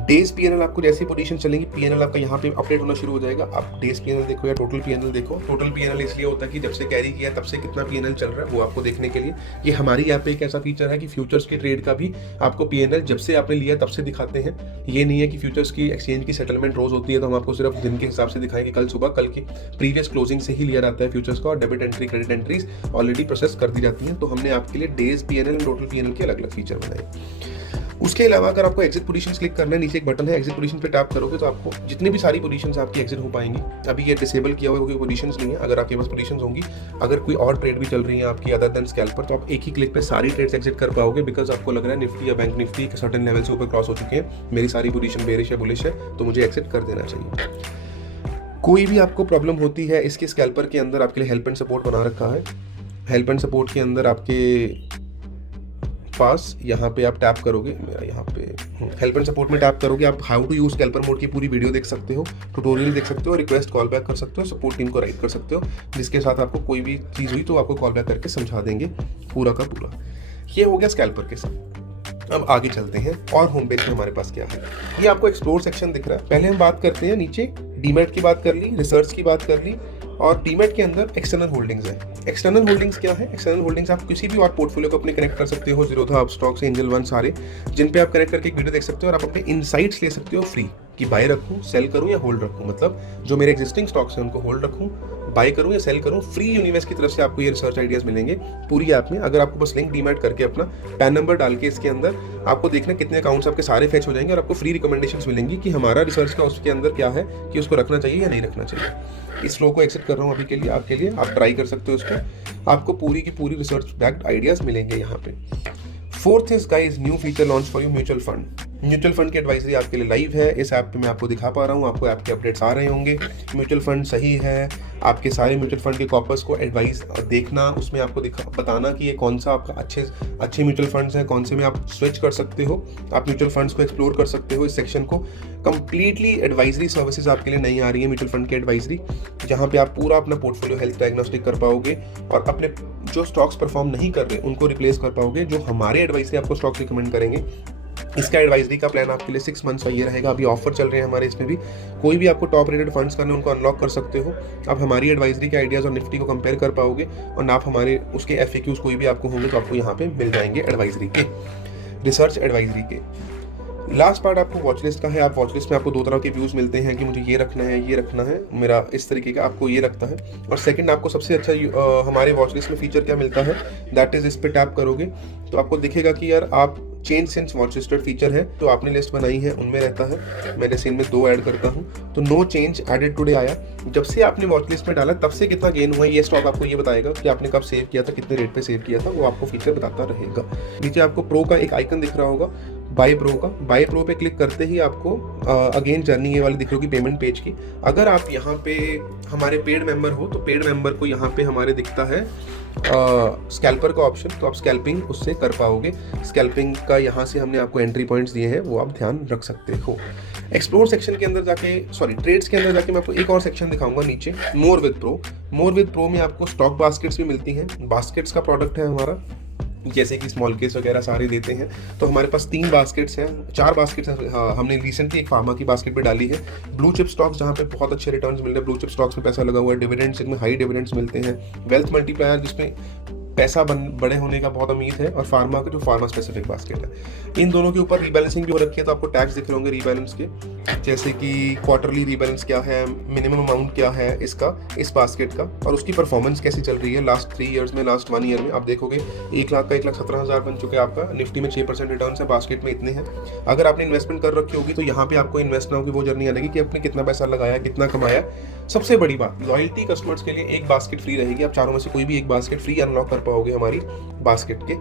डेज पीएनएल आपको जैसी पोजीशन चलेंगी पीएनएल आपका यहाँ पे अपडेट होना शुरू हो जाएगा। आप डेज पीएनएल देखो या टोटल पीएनएल देखो। टोटल पीएनएल इसलिए होता है कि जब से कैरी किया तब से कितना पीएनएल चल रहा है वो आपको देखने के लिए। ये हमारी ऐप पे एक ऐसा फीचर है कि फ्यूचर्स के ट्रेड का भी आपको पीएनएल जब से आपने लिया तब से दिखाते हैं। ये नहीं है कि फ्यूचर्स की एक्सचेंज की सेटलमेंट रोज होती है तो हम आपको सिर्फ दिन के हिसाब से दिखाएंगे, कल सुबह कल की प्रीवियस क्लोजिंग से ही लिया जाता है फ्यूचर्स का, और debit entry credit entries already process कर दी जाती हैं। तो हमने आपके लिए डेज पीएनएल और टोटल पीएनएल के अलग अलग फीचर बनाए। उसके अलावा अगर आपको एग्जिट पोजीशंस क्लिक करना है, नीचे एक बटन है एग्जिट पोजीशन पे टैप करोगे तो आपको जितनी भी सारी पोजीशंस आपकी एग्जिट हो पाएंगी। अभी ये डिसेबल किया हुआ कोई पोजीशंस नहीं है, अगर आपके पास पोजीशंस होंगी, अगर कोई और ट्रेड भी चल रही है आपकी अदर देन स्कैल्पर तो आप एक ही क्लिक पे सारी ट्रेड्स एग्जिट कर पाओगे, बिकॉज आपको लग रहा है निफ्टी या बैंक निफ्टी एक सर्टेन लेवल से ऊपर क्रॉस हो चुके हैं, मेरी सारी पोजीशन बेरिश या बुलिश है तो मुझे एग्जिट कर देना चाहिए। कोई भी आपको प्रॉब्लम होती है इसके स्कैल्पर के अंदर आपके लिए हेल्प एंड सपोर्ट बना रखा है। हेल्प एंड सपोर्ट के अंदर आपके पास यहाँ पे आप टैप करोगे, मेरा यहाँ पे हेल्प एंड सपोर्ट में टैप करोगे, आप how to use scalper mode की पूरी वीडियो देख सकते हो, ट्यूटोरियल देख सकते हो, रिक्वेस्ट कॉल बैक कर सकते हो, सपोर्ट टीम को राइट कर सकते हो, जिसके साथ आपको कोई भी चीज़ हुई तो आपको कॉल बैक करके समझा देंगे पूरा का पूरा। ये हो गया स्कैल्पर के साथ। अब आगे चलते हैं और होम पेज में हमारे पास क्या है। ये आपको एक्सप्लोर सेक्शन दिख रहा है। पहले हम बात करते हैं नीचे डीमैट की बात कर ली, रिसर्च की बात कर ली, और डीमैट के अंदर एक्सटर्नल होल्डिंग्स है। एक्सटर्नल होल्डिंग्स क्या है? एक्सटर्नल होल्डिंग्स आप किसी भी और पोर्टफोलियो को अपने कनेक्ट कर सकते हो, जीरोधा, अपस्टॉक्स, एंजल वन, सारे जिन पे आप कनेक्ट करके एक वीडियो देख सकते हो और आप अपने इनसाइट्स ले सकते हो फ्री कि बाय रखूं, सेल करूं या होल्ड रखूं। मतलब जो मेरे एग्जिस्टिंग स्टॉक्स हैं उनको होल्ड रखूं, बाय करूं या सेल करूं, फ्री यूनिवर्स की तरफ से आपको ये रिसर्च आइडियाज मिलेंगे पूरी ऐप में। अगर आपको बस लिंक डीमैट करके अपना पैन नंबर डाल के इसके अंदर आपको देखना कितने अकाउंट्स आपके सारे फेच हो जाएंगे और आपको फ्री रिकमेंडेशंस मिलेंगी कि हमारा रिसर्च का उसके अंदर क्या है कि उसको रखना चाहिए या नहीं रखना चाहिए। इस फ्लो को एक्सेप्ट कर रहा हूँ अभी के लिए आपके लिए, आप ट्राई कर सकते हो इसको, आपको पूरी की पूरी रिसर्च बैक्ड आइडियाज मिलेंगे यहाँ पे। Fourth is guys new feature launch for you mutual fund. Mutual fund की एडवाइजरी आपके लिए लाइव है, इस ऐप पे मैं आपको दिखा पा रहा हूँ, आपको ऐप के अपडेट्स आ रहे होंगे। म्यूचुअल फंड सही है, आपके सारे म्यूचुअल फंड के कॉपर्स को एडवाइस देखना, उसमें आपको बताना कि ये कौन सा आपका अच्छे म्यूचुअल फंड्स हैं, कौन से में आप स्विच कर सकते हो, आप म्यूचुअल फंड्स को एक्सप्लोर कर सकते हो। इस सेक्शन को कंप्लीटली एडवाइजरी सर्विसेज आपके लिए नहीं आ रही है म्यूचुअल फंड की एडवाइजरी, जहाँ पे आप पूरा अपना पोर्टफोलियो हेल्थ डायग्नोस्टिक कर पाओगे और अपने जो स्टॉक्स परफॉर्म नहीं कर रहे उनको रिप्लेस कर पाओगे, जो हमारे एडवाइजरी आपको स्टॉक्स रिकमेंड करेंगे। इसका एडवाइजरी का प्लान आपके लिए 6 मंथ्स का ये रहेगा। अभी ऑफर चल रहे हैं हमारे इसमें भी, कोई भी आपको टॉप रेटेड फंड्स करने उनको अनलॉक कर सकते हो। आप हमारी एडवाइजरी के आइडियाज़ और निफ्टी को कंपेयर कर पाओगे और आप हमारे उसके FAQs कोई भी आपको होंगे तो आपको यहाँ पे मिल जाएंगे एडवाइजरी के, रिसर्च एडवाइजरी के। लास्ट पार्ट आपको वॉच लिस्ट का है। आप वॉच लिस्ट में आपको 2 तरह के व्यूज़ मिलते हैं कि मुझे ये रखना है, ये रखना है, मेरा इस तरीके का आपको ये रखता है। और सेकंड आपको सबसे अच्छा हमारे वॉच लिस्ट में फीचर क्या मिलता है, दैट इज इस पे टैप करोगे तो आपको दिखेगा कि यार आप change since watch listed feature है तो आपने लिस्ट बनाई है उनमें रहता है। मैं जैसे इनमें 2 ऐड करता हूँ तो नो चेंज एडेड टुडे आया, जब से आपने वॉच लिस्ट में डाला तब से कितना गेन हुआ ये स्टॉक आपको ये बताएगा कि आपने कब सेव किया था, कितने रेट पे सेव किया था, वो आपको फीचर बताता रहेगा। नीचे आपको प्रो का एक आइकन दिख रहा होगा, बाय प्रो का। बाय प्रो पे क्लिक करते ही आपको अगेन जर्नी ये वाली दिख रही होगी पेमेंट पेज की। अगर आप यहाँ पे हमारे पेड मेंबर हो तो पेड मेंबर को यहाँ पे हमारे दिखता है स्कैल्पर का ऑप्शन, तो आप स्कैल्पिंग उससे कर पाओगे। स्कैल्पिंग का यहाँ से हमने आपको एंट्री पॉइंट्स दिए हैं, वो आप ध्यान रख सकते हो। एक्सप्लोर सेक्शन के अंदर जाके, सॉरी ट्रेड्स के अंदर जाके मैं आपको एक और सेक्शन दिखाऊंगा नीचे, more with pro. More with pro में आपको स्टॉक बास्केट्स भी मिलती हैं। बास्केट्स का प्रोडक्ट है हमारा, जैसे कि स्मॉल केस वगैरह सारे देते हैं। तो हमारे पास 3 बास्केट्स हैं, 4 बास्केट्स हैं। हाँ, हमने रिसेंटली एक फार्मा की बास्केट भी डाली है। ब्लू चिप स्टॉक्स जहाँ पे बहुत अच्छे रिटर्न्स मिल रहे हैं, ब्लू चिप स्टॉक्स में पैसा लगा हुआ है। डिविडेंड्स जिनमें हाई डिविडेंड्स मिलते हैं। वेल्थ मल्टीप्लायर जिसमें पैसा बड़े होने का बहुत उम्मीद है, और फार्मा का जो फार्मा स्पेसिफिक बास्केट है। इन दोनों के ऊपर रीबैलेंसिंग भी हो रखी है, तो आपको टैग्स दिख रहे होंगे रीबैलेंस के, जैसे कि क्वार्टरली रीबैलेंस क्या है, मिनिमम अमाउंट क्या है इसका, इस बास्केट का, और उसकी परफॉर्मेंस कैसी चल रही है लास्ट 3 ईयर्स में, लास्ट 1 ईयर में। आप देखोगे 1 लाख का 1,17,000 बन चुके हैं आपका, निफ्टी में 6% रिटर्न है, बास्केट में इतने हैं। अगर आपने इन्वेस्टमेंट कर रखी होगी तो यहाँ पे आपको इन्वेस्ट नाउ की वो जर्नी आएगी कि आपने कितना पैसा लगाया, कितना कमाया। सबसे बड़ी बात, लॉयल्टी कस्टमर्स के लिए एक बास्केट फ्री रहेगी, आप चारों में से कोई भी एक बास्केट फ्री अनलॉक कर पाओगे हमारी बास्केट के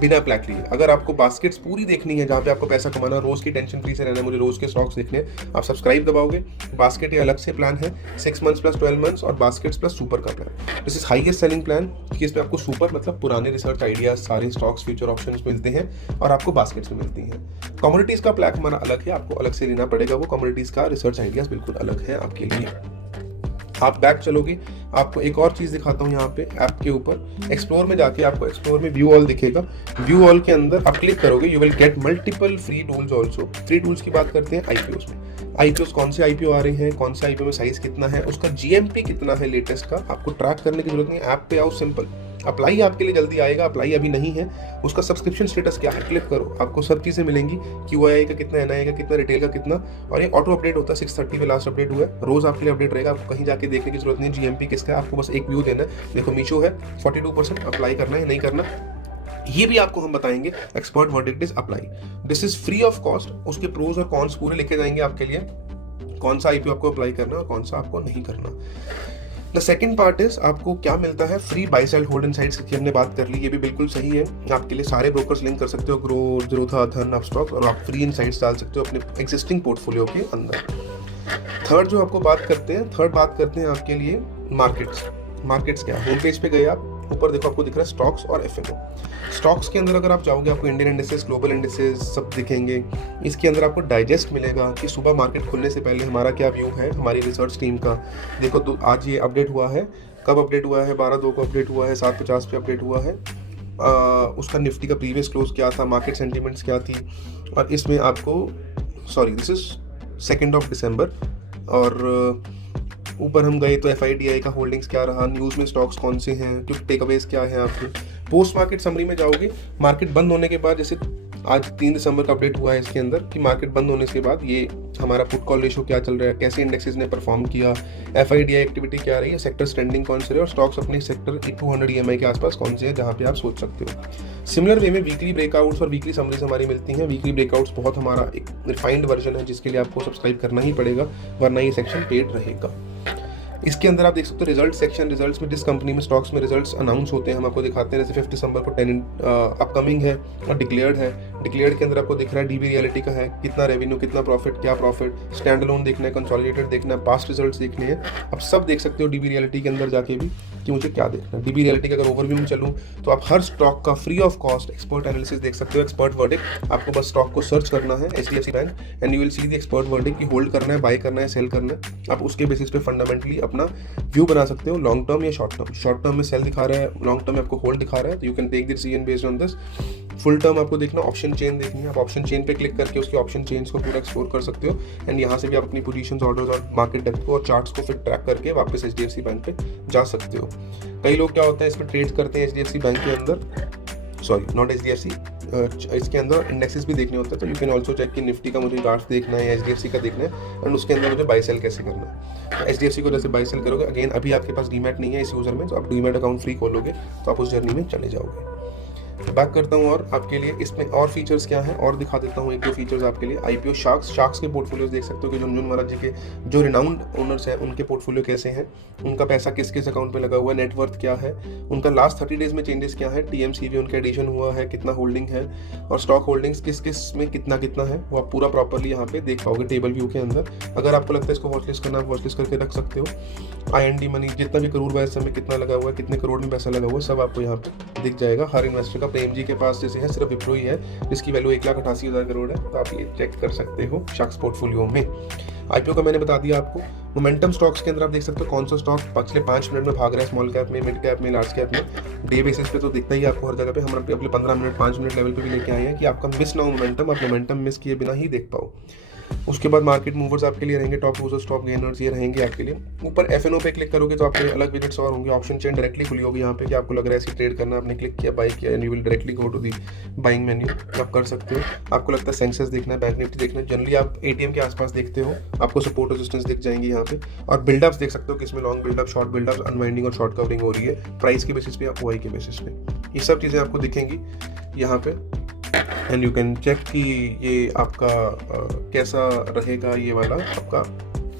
बिना अप्लाई लिए। अगर आपको बास्केट्स पूरी देखनी है जहाँ पे आपको पैसा कमाना, रोज की टेंशन फ्री से रहना है, मुझे रोज के स्टॉक्स देखने हैं, आप सब्सक्राइब दबाओगे। बास्केट ये अलग से प्लान है, 6 मंथ्स प्लस 12 मंथ्स और बास्केट्स प्लस सुपर का plan. This is highest selling plan, कि इसमें आपको सुपर मतलब पुराने रिसर्च आइडियाज, सारे स्टॉक्स, फ्यूचर ऑप्शंस मिलते हैं और आपको बास्केट्स में मिलती हैं। कम्युनिटीज का प्लान हमारा अलग है, आपको अलग से लेना पड़ेगा, वो कम्युनिटीज का रिसर्च आइडियाज बिल्कुल अलग है आपके लिए। आप बैक चलोगे, आपको एक और चीज दिखाता हूँ यहाँ पे ऐप के ऊपर। एक्सप्लोर में जाके आपको एक्सप्लोर में व्यू ऑल दिखेगा। व्यू ऑल के अंदर आप क्लिक करोगे, you will get multiple free tools also. Free tools की बात करते हैं आईपीओस में। आईपीओस कौन से आईपीओ आ रहे हैं, कौन से आईपीओ में साइज कितना है, उसका जीएमपी कितना है लेटेस्ट का, आपको ट्रैक करने की जरूरत नहीं है। ऐप पे आओ, सिंपल अप्लाई आपके लिए जल्दी आएगा। अप्लाई अभी नहीं है, उसका सब्सक्रिप्शन स्टेटस क्या है, क्लिक करो, आपको सब चीजें मिलेंगी, QII का कितना, NII का कितना, रिटेल का कितना, और ये ऑटो अपडेट होता है। 6:30 में लास्ट अपडेट हुआ है, रोज आपके लिए अपडेट रहेगा, आपको कहीं जाके देखने की जरूरत नहीं। GMP किसका है, आपको बस एक व्यू देना है। देखो मीशो है 42%, अप्लाई करना है नहीं करना ये भी आपको हम बताएंगे। Expert verdict is apply, this is free of cost. उसके प्रोज और कॉन्स पूरे लिखे जाएंगे आपके लिए, कौन सा आईपीओ आपको अप्लाई करना और कौन सा आपको नहीं करना। द सेकेंड पार्ट इज आपको क्या मिलता है, free buy sell hold insights की हमने बात कर ली, ये भी बिल्कुल सही है। आपके लिए सारे ब्रोकर्स लिंक कर सकते हो, ग्रो, जीरोधा, धन, अपस्टॉक्स, और आप फ्री इनसाइट्स डाल सकते हो अपने एग्जिस्टिंग पोर्टफोलियो के अंदर। थर्ड जो आपको बात करते हैं आपके लिए मार्केट्स। मार्केट्स क्या, होम पेज पे गए आप, ऊपर देखो आपको दिख रहा है स्टॉक्स और FNO। स्टॉक्स के अंदर अगर आप जाओगे आपको इंडियन इंडेक्सेस, ग्लोबल इंडेक्सेस सब दिखेंगे। इसके अंदर आपको डाइजेस्ट मिलेगा कि सुबह मार्केट खुलने से पहले हमारा क्या व्यू है, हमारी रिसर्च टीम का। देखो आज ये अपडेट हुआ है, कब अपडेट हुआ है, 12/2 को अपडेट हुआ है, 7:50 पे अपडेट हुआ है। उसका निफ्टी का प्रीवियस क्लोज क्या था, मार्केट सेंटिमेंट्स क्या थी, और इसमें आपको दिस इज 2 दिसंबर। और ऊपर हम गए तो FIDI का होल्डिंग्स क्या रहा, न्यूज़ में स्टॉक्स कौन से हैं, क्योंकि टेकअवेज क्या है आपके। पोस्ट मार्केट समरी में जाओगे, मार्केट बंद होने के बाद, जैसे आज 3 दिसंबर का अपडेट हुआ है इसके अंदर कि मार्केट बंद होने के बाद ये हमारा पुट कॉल रेशियो क्या चल रहा है, कैसे इंडेक्सेस ने परफॉर्म किया, FIDI एक्टिविटी क्या रही है, सेक्टर ट्रेंडिंग कौन से रहे, और स्टॉक्स अपने सेक्टर 200 EMI के आसपास कौन से हैं जहाँ पे आप सोच सकते हो। सिमिलर वे में वीकली ब्रेकआउट्स और वीकली समरीज हमारी मिलती हैं। वीकली ब्रेकआउट्स बहुत हमारा एक रिफाइंड वर्जन है जिसके लिए आपको सब्सक्राइब करना ही पड़ेगा, वरना ये सेक्शन पेड रहेगा। इसके अंदर आप देख सकते हो रिजल्ट सेक्शन। रिजल्ट्स में जिस कंपनी में स्टॉक्स में रिजल्ट्स अनाउंस होते हैं हम आपको दिखाते हैं। जैसे 5 दिसंबर को 10 अपकमिंग है और डिक्लेयर्ड है। डिक्लेयर्ड के अंदर आपको दिख रहा है DB रियलिटी का है, कितना रेवेन्यू, कितना प्रॉफिट, क्या प्रॉफिट, स्टैंड अलोन देखना है, कंसोलिडेटेड देखना है, पास्ट रिजल्ट्स देखने हैं। आप सब देख सकते हो DB रियलिटी के अंदर जाके भी कि मुझे क्या देखना है। DB रियलिटी का अगर ओवरव्यू में चलूँ तो आप हर स्टॉक का free of cost expert analysis देख सकते हो। एक्सपर्ट वर्डिक्ट, आपको बस स्टॉक को सर्च करना है HDFC bank and you will see the expert verdict कि होल्ड करना है, बाय करना है, सेल करना है। आप उसके बेसिस पे फंडामेंटली अपना व्यू बना सकते हो, लॉन्ग टर्म या शॉर्ट टर्म। शॉर्ट टर्म में सेल दिखा रहा है, लॉन्ग टर्म में आपको होल्ड दिखा रहा है, तो you can take the decision based on this. Full term आपको देखना, ऑप्शन चेन देखनी है, आप ऑप्शन चेन पे क्लिक करके उसके ऑप्शन चेन्स को पूरा एक्सप्लोर कर सकते हो एंड यहाँ से भी आप अपनी पोजीशंस, ऑर्डर्स और मार्केट डेप्थ को और चार्ट्स को फिर ट्रैक करके वापस HDFC बैंक पे जा सकते हो। कई लोग क्या होता है इसमें ट्रेड करते हैं HDFC बैंक के अंदर, नॉट HDFC, इसके अंदर इंडेक्सेस भी देखने होते हैं। तो यू कैन ऑल्सो चेक कि निफ्टी का मुझे ग्राफ देखना है, HDFC का देखना है एंड उसके अंदर मुझे बाय सेल कैसे करना है। तो HDFC को जैसे बाय सेल करोगे, अगेन अभी आपके पास डीमैट नहीं है इस यूजर में, तो आप डीमैट अकाउंट फ्री खोलोगे तो आप उस जर्नी में चले जाओगे। बैक करता हूँ और आपके लिए इसमें और फीचर्स क्या हैं और दिखा देता हूँ। एक दो फीचर्स आपके लिए, IPO शार्क्स के पोर्टफोलियोज देख सकते हो कि झुनझुन महाराज जी के जो रिनाउंड ओनर्स हैं उनके पोर्टफोलियो कैसे हैं, उनका पैसा किस किस अकाउंट में लगा हुआ है, नेटवर्थ क्या है, उनका लास्ट 30 डेज में चेंजेस क्या है, TMCV उनका एडिशन हुआ है, कितना होल्डिंग है, और स्टॉक होल्डिंग्स किस किस में कितना कितना है, वो आप पूरा प्रॉपरली यहाँ पे देख पाओगे टेबल व्यू के अंदर। अगर आपको लगता है इसको वॉचलिस्ट करना, आप वॉचलिस्ट करके रख सकते हो। IND मनी जितना भी करोड़ बाय समय कितना लगा हुआ है, कितने करोड़ में पैसा लगा हुआ है, सब आपको यहाँ पे दिख जाएगा। हर इन्वेस्टर का प्रेम जी के पास जैसे है, सिर्फ विप्रो ही है जिसकी वैल्यू 1,88,000 करोड़ है, तो आप ये चेक कर सकते हो शार्क्स पोर्टफोलियो में। IPO का मैंने बता दिया आपको। मोमेंटम स्टॉक्स के अंदर आप देख सकते हो कौन सा स्टॉक पिछले 5 मिनट में भाग रहा है, स्मॉल कैप में, मिड कैप में, लार्ज कैप में। डे बेसिस पे तो दिखता ही आपको हर जगह पे। हम अपने 15 मिनट 5 मिनट लेवल पे भी लेके आए हैं कि आपका मिस ना हो मोमेंटम, आप मोमेंटम मिस किए बिना ही देख पाओ। उसके बाद मार्केट मूवर्स आपके लिए रहेंगे, टॉप लूजर्स, टॉप गेनर्स, ये रहेंगे आपके लिए। ऊपर F&O पे क्लिक करोगे तो आपके अलग विजेट्स और होंगे। ऑप्शन चेन डायरेक्टली खुली होगी यहाँ पे कि आपको लग रहा है ऐसी ट्रेड करना, आपने क्लिक किया, बाई किया, and you will directly go to the buying menu, आप कर सकते हो। आपको लगता है सेंसेस देखना है, बैंक निफ्टी देखना है, जनरली आप ATM के आसपास देखते हो, आपको सपोर्ट रेजिस्टेंस दिख जाएंगे यहाँ पे। और बिल्डअप्स देख सकते हो कि इसमें long buildup, short buildup, unwinding और शॉर्ट कवरिंग हो रही है, प्राइस के बेसिस पे या OI के बेसिस पे, ये सब चीज़ें आपको दिखेंगी यहाँ पे। एंड यू कैन चेक कि ये आपका कैसा रहेगा, ये वाला आपका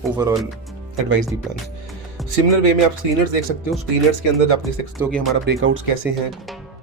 overall advisory plan. Similar way में आप स्क्रीनर्स देख सकते हो। स्क्रीनर्स के अंदर आप देख सकते हो कि हमारा ब्रेकआउट्स कैसे हैं।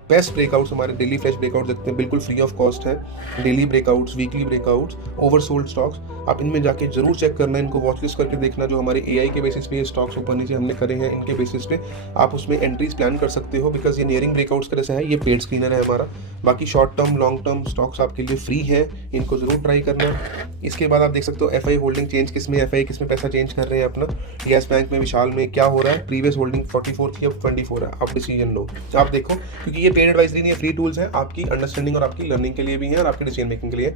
बेस्ट ब्रेकआउट्स हमारे डेली फ्रेश ब्रेकआउट देखते हैं, बिल्कुल फ्री ऑफ कॉस्ट है। Daily breakouts, weekly breakouts, oversold stocks, आप इनमें जाके जरूर चेक करना, इनको वॉच लिस्ट करके देखना। जो हमारे AI के बेसिस पे ये स्टॉक्स ऊपर नीचे हमने करे हैं, इनके बेसिस पे आप उसमें एंट्रीज प्लान कर सकते हो, बिकॉज ये नियरिंग ब्रेकआउट्स का जैसा है, ये पेड स्क्रीनर है हमारा। बाकी short term, long term stocks आपके लिए फ्री है, इनको जरूर ट्राई करना। इसके बाद आप देख सकते हो FI होल्डिंग चेंज किस में, FI किस में पैसा चेंज कर रहे हैं अपना। यस बैंक में, विशाल में क्या हो रहा है, प्रीवियस होल्डिंग 44 थी, अब 24 है। आप डिसीजन लो, आप देखो, क्योंकि ये पेड एडवाइजरी नहीं है, फ्री टूल्स हैं, आपकी अंडरस्टैंडिंग और आपकी लर्निंग के लिए भी है और आपके डिसीजन मेकिंग के लिए।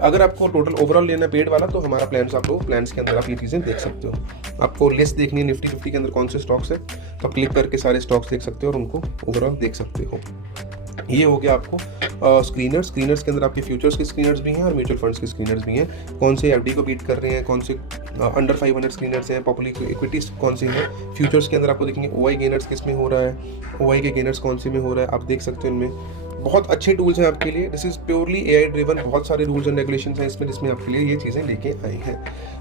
अगर आपको टोटल ओवरऑल लेना है पेड वाला, तो हमारा प्लान्स, आपको प्लान्स के अंदर आप ये चीज़ें देख सकते हो। आपको लिस्ट देखनी है निफ्टी 50 के अंदर कौन से स्टॉक्स है, तो क्लिक करके सारे स्टॉक्स देख सकते हो और उनको ओवरऑल देख सकते हो। ये हो गया आपको स्क्रीनर्स के अंदर आपके फ्यूचर्स के स्क्रीनर्स भी हैं और म्यूचुअल फंड्स के स्क्रीनर्स भी हैं। कौन से FD को बीट कर रहे हैं, कौन से अंडर 500 स्क्रीनर्स हैं, पब्लिक इक्विटीज कौन से हैं। फ्यूचर्स के अंदर आपको देखेंगे OI गेनर्स किस में हो रहा है, OI के गेनर्स कौन से में हो रहा है, आप देख सकते हो। इनमें बहुत अच्छे टूल्स हैं आपके लिए। This is purely AI driven, बहुत सारे रूल्स एंड रेगुलेशंस हैं इसमें, जिसमें आपके लिए ये चीज़ें लेके आई हैं।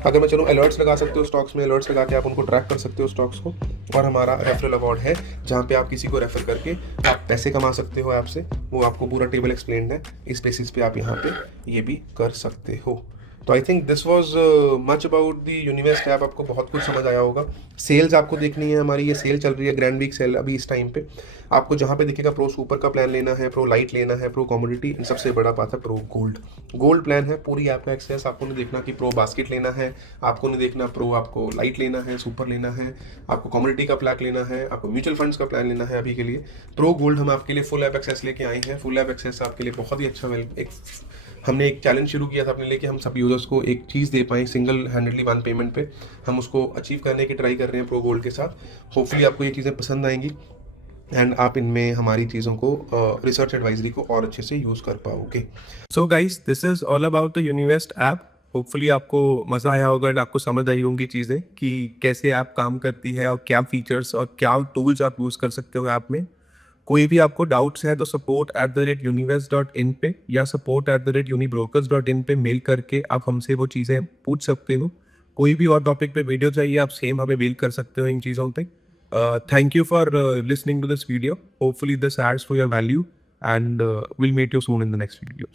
अगर मैं चलूँ, अलर्ट्स लगा सकते हो स्टॉक्स में, अलर्ट्स लगा के आप उनको ट्रैक कर सकते हो स्टॉक्स को। और हमारा रेफरल अवार्ड है, जहाँ पे आप किसी को रेफर करके आप पैसे कमा सकते हो ऐप से, वो आपको पूरा टेबल एक्सप्लेन्ड है, इस बेसिस पे आप यहाँ पे ये भी कर सकते हो। तो I think this was much about the Univest app. आपको बहुत कुछ समझ आया होगा। सेल्स आपको देखनी है, हमारी ये सेल चल रही है, ग्रैंड वीक सेल अभी इस टाइम पे। आपको जहाँ पे दिखेगा प्रो सुपर का प्लान लेना है, प्रो लाइट लेना है, प्रो कमोडिटी, इन सबसे बड़ा बात है प्रो गोल्ड। गोल्ड प्लान है, पूरी ऐप का एक्सेस। आपको नहीं देखना कि प्रो बास्केट लेना है, आपको नहीं देखना प्रो आपको लाइट लेना है, सुपर लेना है, आपको कमोडिटी का प्लान लेना है, आपको म्यूचुअल फंड्स का प्लान लेना है। अभी के लिए प्रो गोल्ड हम आपके लिए फुल ऐप एक्सेस लेके आए हैं। फुल ऐप एक्सेस आपके लिए बहुत ही अच्छा हमने एक चैलेंज शुरू किया था अपने लिए कि हम सब यूजर्स को एक चीज़ दे पाएँ सिंगल हैंडेडली वन पेमेंट पे। हम उसको अचीव करने की ट्राई कर रहे हैं प्रो गोल्ड के साथ। होपफुली आपको ये चीज़ें पसंद आएंगी एंड आप इनमें हमारी चीज़ों को, रिसर्च एडवाइजरी को और अच्छे से यूज़ कर पाओगे। So guys, this is all about the Univest app. Hopefully आपको मज़ा आया होगा और आपको समझ आई होंगी चीज़ें कि कैसे ऐप काम करती है और क्या फीचर्स और क्या टूल्स आप यूज़ कर सकते हो ऐप में। कोई भी आपको डाउट्स है तो support@univest.in पे या support@unibrokers.in पे मेल करके आप हमसे वो चीज़ें पूछ सकते हो। कोई भी और टॉपिक पे वीडियो चाहिए, आप सेम हमें मेल कर सकते हो इन चीज़ों पे। Thank you for listening to this video. Hopefully this adds for your value and we'll meet you soon in the next videos.